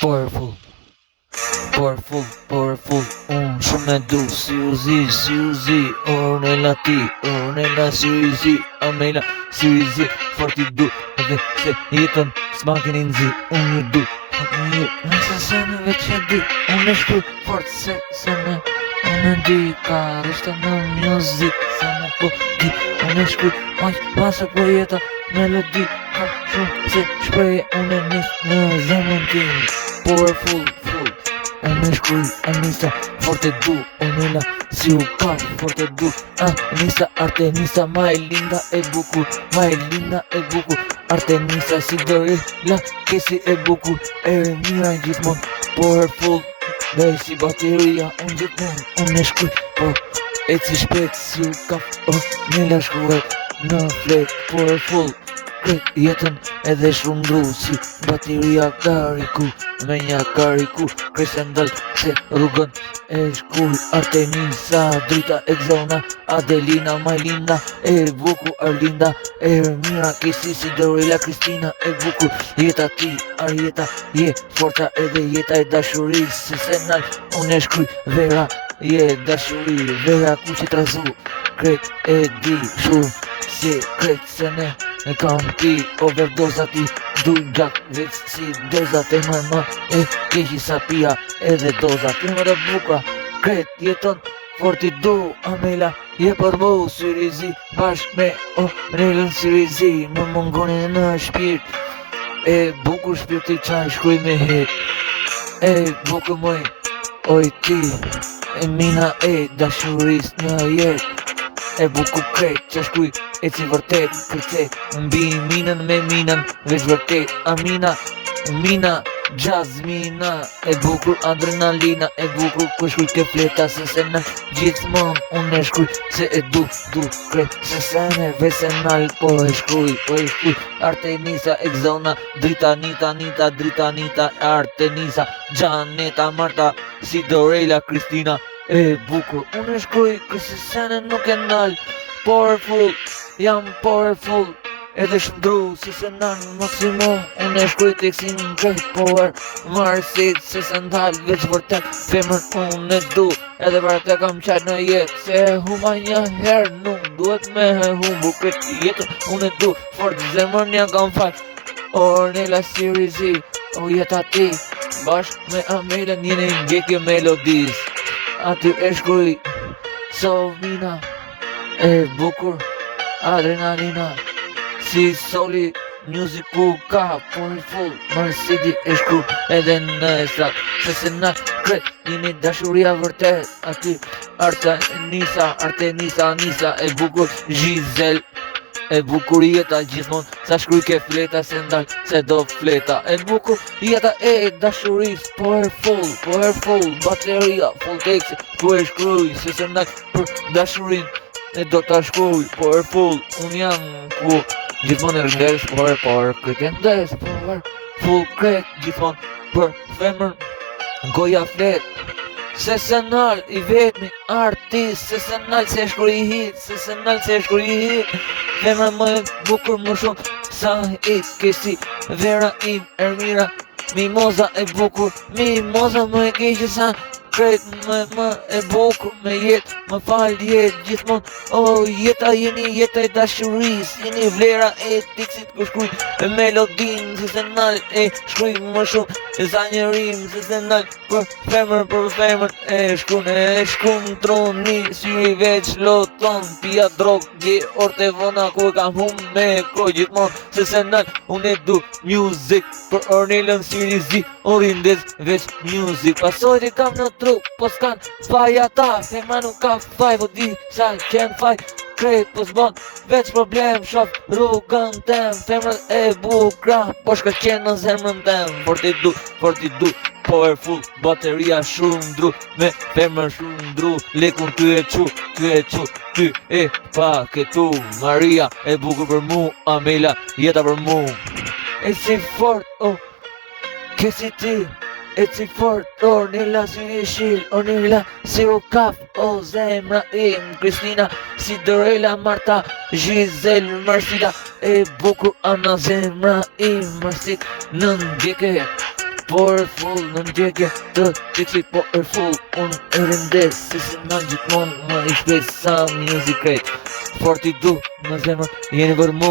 Powerful, powerful, shumë e du, si uzi, Ornella ti, Ornella si uzi, Amela si uzi, forti du, edhe se jetën s'makin i nzi, unë ju du, nëse se në veç e di, unë e shkruj fort se në unë di, ka rishtë në music, se në po di, unë e shkruj, pasë po jeta, melodi, ka shumë se shpreje, unë e nisë në zemën tim, powerful, unë e shkruj, Anisa, forte du, Ornella, si u ka, forte du, Anisa, Artemisa, ma e linda e bukur, Artemisa, si Dorella, che si e bukur, mira gjithmon, powerful, dhe si bateria, unë gjithmon, unë e shkruj, po, e si shpet, si u ka, Ornella shkruhet, në flet, powerful, kret jetën edhe shrumbru si bateria kariku, me nja kariku, kresë ndalë se rrugën e shkull, Artemisa, drita e gzona, Adelina, Majlinda, e buku, Arlinda, e mira, kesi si Dorella, Kristina, e buku, jeta ti, Arjeta, je forta edhe jeta e dashuris, se nalë, unë e shkruj, vera, je dashuri, vera ku që trazu, kret e di shumë, si kret se ne, e kam ti, overdoza ti, du gjak, veç si doza te mama, e keqi sa pia, edhe doza, këmë dhe buka, kret jeton, forti du, Amela, je për mu, syrizi, bashk me, Ornellën syrizi, më mungoni në shpirt, e bukur shpirti qaj shkruj me hit, e bukur moj, oj ti, e mina e dashuris një jet, e buku kret që shkuj e si vërtet kërcet mbi minën me minën veç vërtet Amina, Mina, Gjazmina, e bukur adrenalina, e bukur ku shkuj ke fleta se në gjithmon unë e shkuj se e du kret se ne vese nal po e shkuj Artemisa, Exona, drita Nita, Artemisa, Gjaneta, Marta, si Dorella, Kristina, e bukur, unë e shkruj, kësi sene nuk e nalë, powerful, jam powerful, edhe shndru, si se nalë, Maksimo, unë e shkruj të kësin krejt power, marësit, se se ndalë, veç vërtet, femër unë e du, edhe për të kam qajt në jetë, se huma një herë, nuk duhet me humbu këtë jetën, unë e du, fort zemër një kam falë, Ornella Syrizi, o jeta ti, bashk me Amela njene gjekje melodis, aty e shkruj, Sovina, e bukur, adrenalina, si soli, musiku ka, powerful, Mercedes e shkruj, edhe në estrat, se na kret, njeni dashuria vërtet, aty, Artemisa, Anisa, e bukur, Giselle, e bukur jeta gjithmon, sa shkruj ke fleta se ndal, se do fleta, e bukur jeta e dashuris, powerful, bateria, full text, ku e shkruj, se ndal për dashurin, e do ta shkruj, powerful, unë jam ku, gjithmon e rëndesh, power, këtë ndes, full kret, gjithmon, për femër, goja flet, se nal i vetmi artist, se nal se shkruj hit, femra më e bukur më shumë, sa hit kesi, vera im, Ermira, Mimoza e bukur, Mimoza më e keqe sa kret më e bukur me jetë, më falë jetë gjithmon, jeta jeni jeta e dashuris, jeni vlera e tiksit ku shkruj e melodin, se nal e shkruj më shumë, e zanjërim, se nal për femër, e shkun troni, syri veç loton, pia drog, gje orte vona, ku e kam hum me kroj gjithmon, se nal unë e du music, për Ornellën Syrizi, orindes veç music, pasojt i kam në trup, po s'kan faj ata, femra nuk ka faj, po di sa qen faj, krejt po s'bon, veç problem, shof rrugën tem, femrat e bukra, po shka qenë në zemrën tem, forti du, powerful, bateria shumë ndru, me femër shumë ndru, lekun ty e qu, ty e pa këtu, Maria, e bukur për mu, Amela, jeta për mu, e si fort, kesi ti, e si fort, Ornella si shil, Ornella si u kap, zemra im, Kristina, si Dorella, Marta, Giselle, Marcida, e bukur Ana, zemra im, Marcid, në ndjeke, Powerful në ndjekje të qiksi powerful. Unë e rindes si na gjithmonë më i shpejt sa music rate. Forti du në zemër jeni për mu.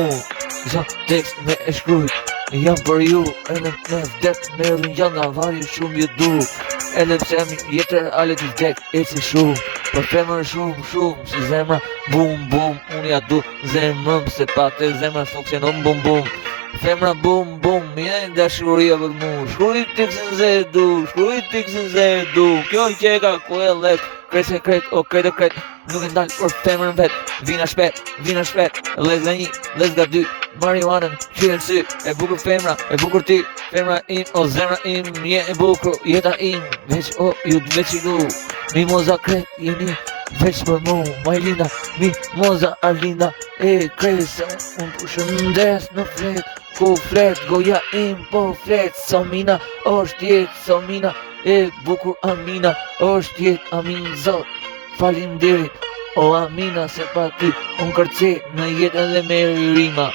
Gja tekst me e shkrujt jam për ju. Edhe me vdet me rinjall nga vari shumë ju du. Edhe pse jetër alet i vdek e si shumë. Për femër shumë si zemra bum bum. Unë ja du zemrëm se pa te zemra funksionon bum bum. Femra bum bum, jenë dashuria për mu. Shkruj teksin zedu, kjo qeka ku e let. Kret se kret, o kret o kret. Nuk e ndalë për femrën vet. Vina shpet, les nga 1, les nga 2. Marijuanën, qyën sy, e bukur femra, e bukur ti. Femra im, o zemra im, je e bukur, jeta im. Veç o, ju veç i du. Mi moza kret, jeni veç për mu. Majlinda, mi moza Arlinda. E kret se unë të shëndes në flet. Ku flet, goja im po flet. Somina, është jetë, Somina. E bukur Amina, është jetë Amin Zot. Falinderit, o Amina, se pa ty unë kërcej në jetë edhe me rima.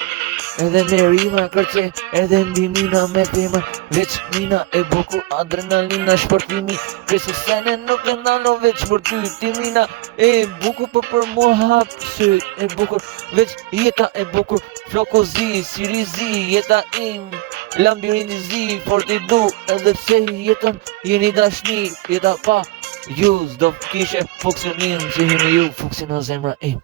Edhe me rima kërcej, edhe mbi mina me tema. Veç mina e bukur adrenalina shpërtimi. Kese sene nuk e ndalo veç për ty ti mina. E bukur për mua hap syt. E bukur veç jeta e bukur. Flokozi, sirizi, jeta im. Lambirini zi, forti du. Edhe pse jetën jeni dashni. Jeta pa ju s'do kishe funksionim. Se jeni ju funksionon zemra im.